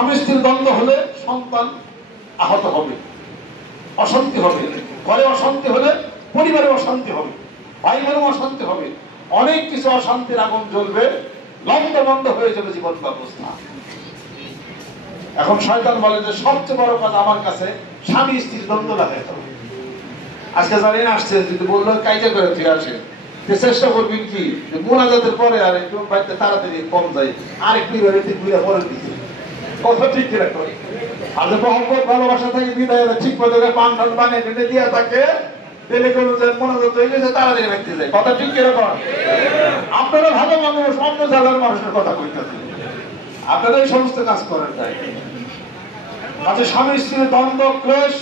স্বামী স্ত্রীর দ্বন্দ্ব হলে সন্তান আহত হবে, অশান্তি হবে, ঘরে অশান্তি হলে পরিবারে অশান্তি হবে, ভাই বোনেও অশান্তি হবে, অনেক কিছু অশান্তির আগুন জ্বলবে, লন্ডভন্ড হয়ে যাবে জীবন ব্যবস্থা। এখন শয়তান বলে যে সবচেয়ে বড় কাজ আমার কাছে স্বামী স্ত্রীর দ্বন্দ্ব লাগাই হবে। আজকে জানেন আসছেন, যদি বললো কাইজা করে তুই আসে, চেষ্টা করবেন কি মোনাজাতের পরে আর একটু বাড়িতে তাড়াতাড়ি কম যায়, আর একটু পরের দিকে কথা ঠিক কিনা করে। আর যে মহব্বত ভালোবাসা থাকে বিদায় ঠিক মতো পান টান বানিয়ে কেটে দিয়ে থাকে, পেলে কোনো যে মোনাজাত হয়ে গেছে তাড়াতাড়ি ব্যক্তি যায়, কথা ঠিক কিরকম। আপনারা ভালো মানুষ, অন্য জায়গার মানুষের কথা কইতেছে, আপনারা এই সমস্ত কাজ করেন যায়। আচ্ছা, স্বামী স্ত্রীর দ্বন্দ্ব, ক্লেশ,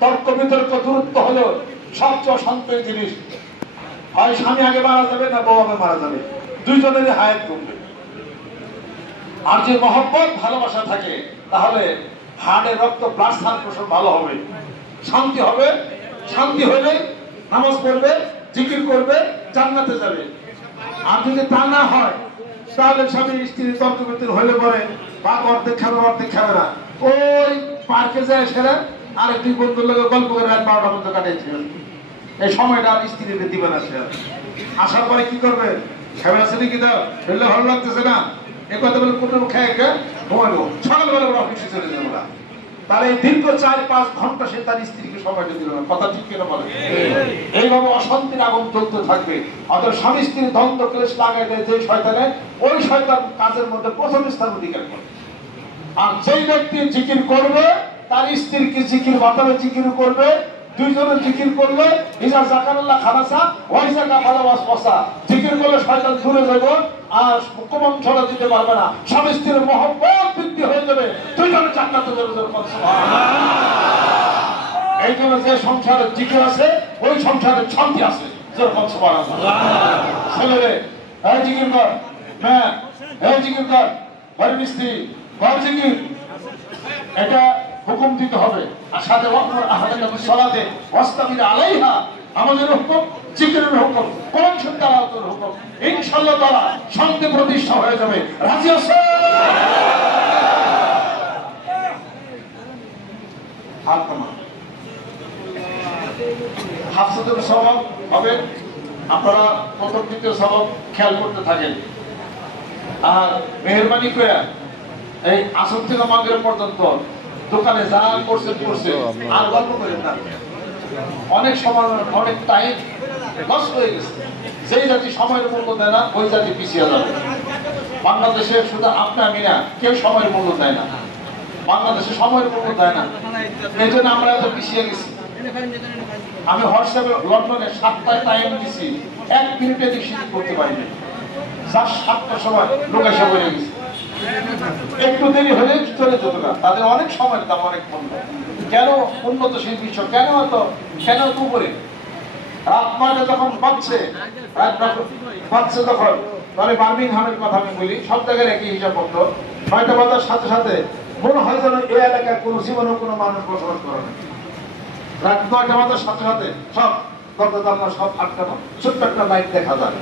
তর্ক বিতর্ক, দূরত্ব হলো সবচেয়ে অশান্তির জিনিস। হয় স্বামী আগে মারা যাবে না বউ আগে মারা যাবে, দুইজনেরই হায়াত কমবে। আর যে মহব্বত ভালোবাসা থাকে তাহলে হাড়ের রক্ত ব্লাড সার্কুলেশন ভালো হবে, শান্তি হবে। শান্তি হলে নামাজ পড়বে, জিকির করবে, জান্নাতে যাবে। আর যদি তা না হয় তাহলে স্বামী স্ত্রীর তর্ক বিতর্ক হলে পরে বা অর্ধেক খাবে অর্ধেক খাবে না, ওই পার্কে যায় সেরা আর দুই বন্ধুর লোক গল্প করে রাত 12টা পর্যন্ত কাটিয়েছে। এই সময়টা আর স্ত্রীকে দিবে না। সে আসার পরে কি করবে, খাবে আছে নাকি দাও, ফেললে ভালো লাগতেছে না, এ কথা বলে পুরো খেয়ে ঘুমাবো, সকালবেলা ওরা অফিসে চলে যাবে ওরা। তাহলে এই দীর্ঘ 4-5 ঘন্টা সে তার স্ত্রীকে সময়টা দিল না, কথা ঠিক কিনা বলে। এইভাবে অশান্তির আগুন চলতে থাকবে। অর্থাৎ স্বামী স্ত্রীর দ্বন্দ্ব ক্লেশ লাগাই দেয় যে শয়তানে, ওই শয়তান কাজের মধ্যে প্রথম স্থান অধিকার করে। আর যেই ব্যক্তি জিকির করবে তার স্ত্রীকে জিকির বাতাবে, জিকির করবে, দুইজনে জিকির করলে ইজা জাকারুল্লাহ খালাসা ওই জায়গা ভালোবাস পসা, জিকির করলে শয়তান দূরে যাবে আর কোমন ছড়া দিতে পারবে না, স্বামী স্ত্রীর মহব্বত বৃদ্ধি হয়ে যাবে, দুইজনে জান্নাতে যাবে। এই জন্য যে সংসারে জিকির আছে ওই সংসারে শান্তি আছে। ছেলেরে এই জিকির কর, হ্যাঁ এই জিকির কর, ঘরের স্ত্রী ঘর জিকির, এটা হুকুম দিতে হবে। আর সাথে সালাতে ওয়াস্তাবির আলাইহা আমাদের হুকুম, জিকিরের হুকুম, কোরআন তেলাওয়াতের হুকুম। ইনশাআল্লাহ তাআলা শান্তি প্রতিষ্ঠা হয়ে যাবে। রাজি আছে? হাফসাতুল সওয়াব হবে, আপনারা প্রথম দ্বিতীয় সওয়াব খেয়াল করতে থাকেন। আর মেহেরবানি করে এই আসর থেকে মাগরিব পর্যন্ত দোকানে যা করছে আর গল্প করেন না। অনেক সময় অনেক টাইম লস হয়ে গেছে। যেই জাতি সময়ের মূল্য দেয় না ওই জাতি পিছিয়ে যাবে। বাংলাদেশে শুধু আপনি আমি না, কেউ সময়ের মূল্য দেয় না। বাংলাদেশে সময়ের মূল্য দেয় না, এই জন্য আমরা এত পিছিয়ে গেছি। আমি হোয়াটসঅ্যাপে লন্ডনে 7টায় টাইম দিছি, 1 মিনিটে ডিসিশন করতে পারিনি। যার 7টার সময় লোক এসে বলে গেছে, একটু দেরি হলে চলে যেত না। তাদের অনেক সময়ের দাম অনেক মূল্য। কেন উন্নতশীল বিশ্ব, কেন উপরে রাত 9টা যখন বাজছে তখন, তাহলে বার্মিংহামের কথা আমি বলি, সব জায়গায় একই হিসাব করতো। 9টা বাজার সাথে সাথে মনে হয় যেন এই এলাকার কোনো জীবনে কোনো মানুষ বসবাস করে না। রাত 9টা বাজার সাথে সাথে সব দরজা সব আটকানো, ছোট্ট একটা লাইট দেখা যায়।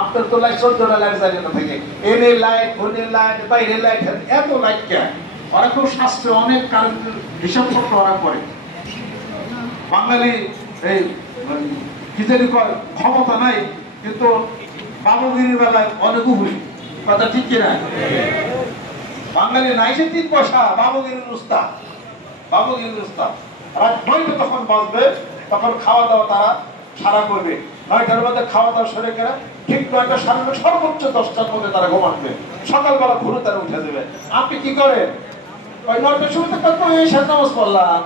আপনার তো লাইট 14টা লাইট জ্বালিয়ে না থাকে, এনে লাইট, ঘুরে লাইট, বাইরে লাইট, এত লাইট কেন? ওরা খুব শাস্ত্রে অনেক কারেন্টের হিসাব করতে ওরা করে। বাঙালি এই কি জানি ক্ষমতা নাই, কিন্তু বাবুগিরির বেলায় অনেক উহুরি, কথা ঠিক কিনা? বাঙালি নাই সে 3 পয়সা, বাবুগিরির উস্তাদ, বাবুগিরির উস্তাদ। রাত 9টা তখন বাজবে, তখন খাওয়া দাওয়া তারা সারা করবে। 9টার মধ্যে খাওয়া দাওয়া সেরে করে ঠিক 9টা সাড়ে 9, সর্বোচ্চ 10টার মধ্যে তারা ঘুমাবে। সকালবেলা ঘুরে তারা উঠে যাবে। আপনি কি করেন? ওই 9টার সময় তো এই সাথে নামাজ পড়লাম,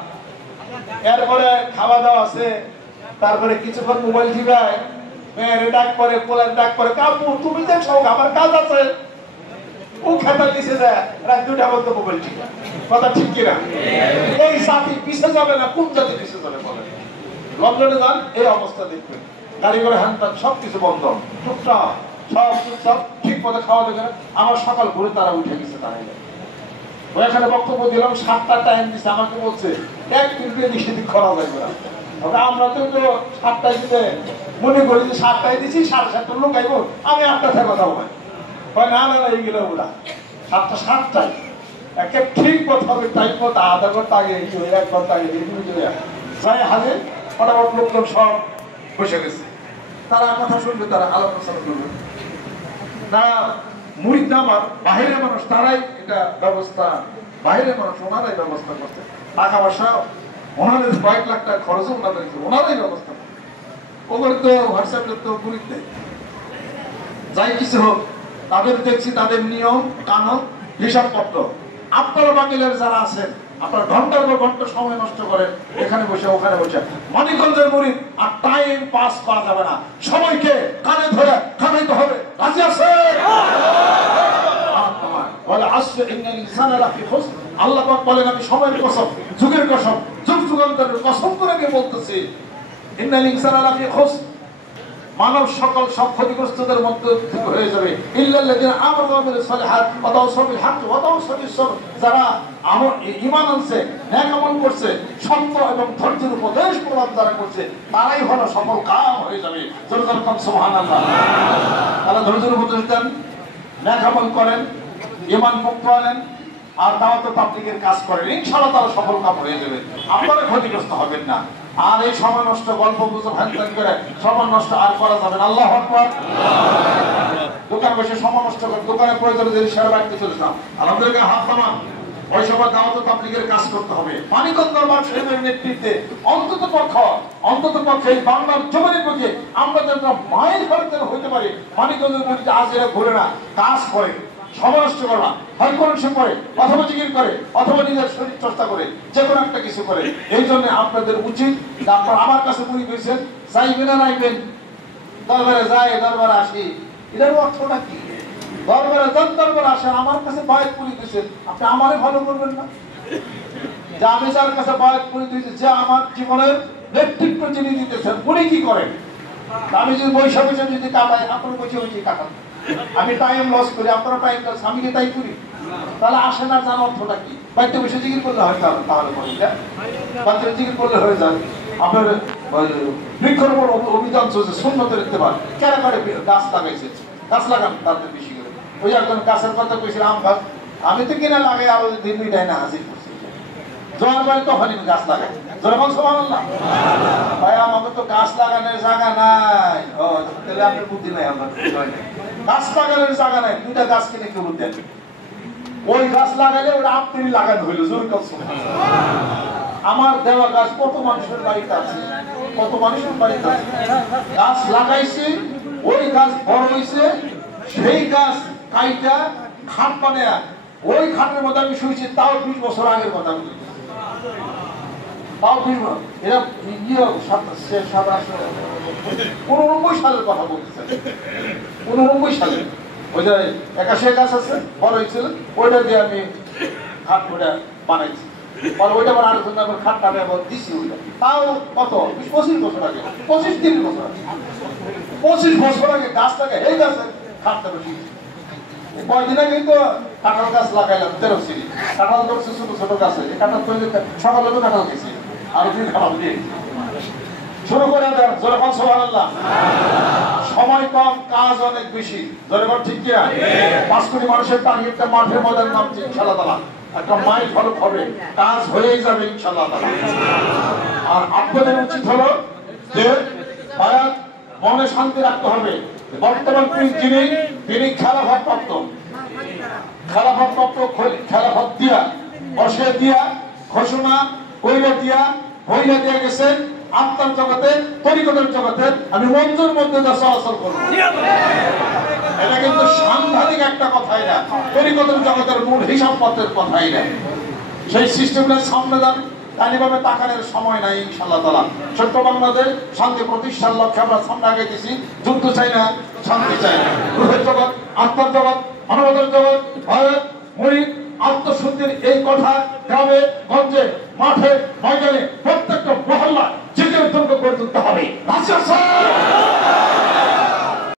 এরপরে খাওয়া দাওয়া আছে, তারপরে কিছুক্ষণ মোবাইল টিপায়, মেয়ের ডাক পরে, পোলার ডাক পরে, কাপু তুমি দেখো আমার কাজ আছে, ও খেতার নিচে যায় রাত 2টা পর্যন্ত মোবাইল টিপা, কথা ঠিক কিনা? এই জাতি পিছিয়ে যাবে না, কোন জাতি পিছিয়ে যাবে বলে? লন্ডনে যান, এই অবস্থা দেখবেন, গাড়ি করে হ্যান্ডপান সবকিছু বন্ধ, টুকটাক সব ঠিক মতো খাওয়া দাওয়া করে। আমার সকাল ভোরে তারা উঠে গেছে। তারা ওইখানে বক্তব্য দিলাম, 7টা টাইম দিচ্ছে, আমাকে বলছে 1 মিনিট এদিক সেদিক করা যাবে না। আমরা তো 7টায় দিতে মনে করি যে 7টায় দিচ্ছি, 7:30 লোক আইব, আমি 8টা থেকে কথা বলি, না না এইগুলো ওরা 7টায় একে ঠিক কথা হবে টাইম মতো আধা ঘন্টা আগে এক ঘন্টা আগে যাই হালে ফটাফট লোকজন সব বসে গেছে, তারা কথা শুনবে, তারা আলোচনা করবে। তারা মুরিদ আমার বাহিরের মানুষ, তারাই এটা ব্যবস্থা, বাহিরের মানুষ ওনারাই ব্যবস্থা করছে, টাকা পয়সা ওনাদের কয়েক লাখ টাকা খরচও ওনারাই ব্যবস্থা করছে। ওগুলো তো হোয়াটসঅ্যাপে তো মুরিদ নেই। যাই কিছু হোক, তাদের দেখছি তাদের নিয়ম কানুন হিসাবপত্র। আপনারা বাঙালির যারা আছেন, আপনারা ঘন্টার পর ঘন্টা সময় নষ্ট করেন এখানে বসে ওখানে বসে। মানিকগঞ্জের মুরিদ আর টাইম পাস করা যাবে না, সময়কে কানে ধরে খাটাইতে হবে। রাজি আছে? আল্লাহ পাক বলেন, আমি সময়ের কসম, যুগের কসম, যুগ যুগান্তরের কসম করে আমি বলতেছি, ইন্নাল ইনসানা লাফি খুসর, মানব সকল সব ক্ষতিগ্রস্তদের মধ্যে হয়ে যাবে। ইল্লাল্লাযিনা আমানু ওয়া আমিলুস সালিহাত ওয়া তাওয়াসাউ বিল হক ওয়া তাওয়াসাউ বিস সবর, যারা ঈমান আনছে, নেক আমল করছে, সত্য এবং ধৈর্যের উপদেশ প্রদান যারা করছে, তারাই হলো সফল কাম হয়ে যাবে। জোরে জোরে বলুন সুবহানাল্লাহ। তারা ধৈর্যের উপদেশ দেন, নেক আমল করেন, ঈমান মুক্ত আনেন আর দাওয়াত ও তাবলীগের কাজ করেন, ইনশাআল্লাহ তারা সফল কাম হয়ে যাবে। আপনারা ক্ষতিগ্রস্ত হবেন না। আর এই সময় নষ্ট, গল্প গুজব হ্যান করে সময় নষ্ট আর করা যাবে না। আল্লাহু আকবার। দোকান বসে সময় নষ্ট করে, দোকানে প্রয়োজনে যদি শেয়ার বাড়িতে চলে যান, আলহামদুলিল্লাহ হাত থামান, ওই সময় দাওয়াত ও তাবলীগের কাজ করতে হবে। মানিকগঞ্জ দরবার শরীফের নেতৃত্বে অন্তত পক্ষে এই বাংলার জমিনের প্রতি আমরা যেন মায়ের ঘরে হইতে পারি। মানিকগঞ্জের মধ্যে আজ এরা ঘুরে না, কাজ করে, সময় নষ্ট করে না, হয় কোন সে করে অথবা জিকির করে অথবা নিজের শরীর চর্চা করে, যে কোনো একটা কিছু করে। এই জন্য আপনাদের উচিত যে আপনারা আমার কাছে মুরিদ হয়েছেন, চাইবেন না নাইবেন, দরবারে যাই দরবারে আসি, এটার অর্থটা কি? দরবারে যান, দরবারে আসেন, আমার কাছে বায়াত করে দিয়েছেন, আপনি আমারে ভালো করবেন না? যে আমি যার কাছে বায়াত করে দিয়েছি, যে আমার জীবনের নেতৃত্ব যিনি দিতেছেন, উনি কি করেন? আমি যদি বৈশা যদি কাটাই, আপনার বসে কাটান, আমি টাইম লস করি, আপনারা টাইম লস, আমি কি তাই করি? তাহলে আসে না, জানার অর্থটা কি? বাড়িতে বসে জিকির করলে হয়, তাহলে বাচ্চারা জিকির করলে হয়ে যায়। আপনার বৃক্ষরোপণ অভিযান চলছে, সুন্নতের ইত্তেবা, কেনা করে গাছ লাগাইছে, গাছ লাগান তাদের বেশি করে। ওই একজন গাছের কথা কইছিল, আম গাছ, আমি তো কিনা লাগাই আরো দিন মিটাই না, হাজির করছি জোয়ার বাড়ি, তখন আমি গাছ লাগাই। যেরকম সুবহানাল্লাহ। ভাই আমাকে তো গাছ লাগানোর জায়গা নাই। ও তাহলে আপনার বুদ্ধি নাই, আমার গাছ লাগানোর জায়গা নাই, দুইটা গাছ কিনে কেউ দেন, ওই গাছ লাগাইলে ওটা আপনি লাগানো হইলো। জোর কথা। আমার দেওয়া গাছ কত মানুষের বাড়িতে আছে, কত মানুষের বাড়িতে আছে, গাছ লাগাইছে, ওই গাছ বড় হয়েছে, সেই গাছ কাইটা খাট বানায়া ওই খাটের মধ্যে আমি শুয়েছি, তাও 20 বছর আগের কথা বলি, তাও 20 বছর, এরা 89 সালের কথা বলতেছে, 89 সালে। ওই যে 81 গাছ আছে বড় হয়েছিল, ওইটা দিয়ে আমি খাট ওটা বানাইছি। ওইটা আমার আলোচনা করে খাট টাকা দিছি, ওইটা তাও কত 20-25 বছর আগে, 25-30 বছর আগে, 25 বছর আগে গাছ লাগে, এই গাছের খাটটা বসিয়েছি। কয়েকদিন আগে কিন্তু কাঁঠাল গাছ লাগাইলাম, 13 সিঁড়ি কাঁঠাল ধরছে, ছোট ছোট গাছে, কাঁঠাল তৈরি সকালে তো কাঁঠাল গেছি, আরো দিন খারাপ দিয়ে শুরু করে দেন। জোরে বল সুবহানাল্লাহ। সময় কম, কাজ অনেক বেশি। জোরে বল ঠিক কিনা? 5 কোটি মানুষের টার্গেটটা মাঠের ময়দান নামছে ইনশাআল্লাহ তাআলা। একটা মাইল ফলক হবে, কাজ হয়েই যাবে ইনশাআল্লাহ তাআলা। আর আপনাদের উচিত হলো যে বায়াত মনে শান্তি রাখতে হবে। বর্তমান তিনি খেলাফত দিয়া বসে দিয়া ঘোষণা কইরা দিয়া হইয়া দিয়া গেছেন আত্মার জগতে, তরিকতের জগতে আমি মঞ্জুর মধ্যে চলাচল করবো। এটা কিন্তু সাংঘাতিক একটা কথাই না, তরিকতের জগতের মূল হিসাব পত্রের কথাই না। সেই সিস্টেমের সামনে যান, তাইভাবে তাকানোর সময় নাই ইনশাআল্লাহ তাআলা। সত্য বাংলাদেশ শান্তি প্রতিষ্ঠার লক্ষ্যে আমরা সামনে আগাইতেছি। যুদ্ধ চাই না, শান্তি চাই না। রূহের জগৎ, আত্মার জগৎ, মানবতার জগৎ, ভারত মুরিদ আত্মশুদ্ধির এই কথা গ্রামে গঞ্জে মাঠে ময়দানে প্রত্যেকটা মহল্লা জেগে উঠতে হবে।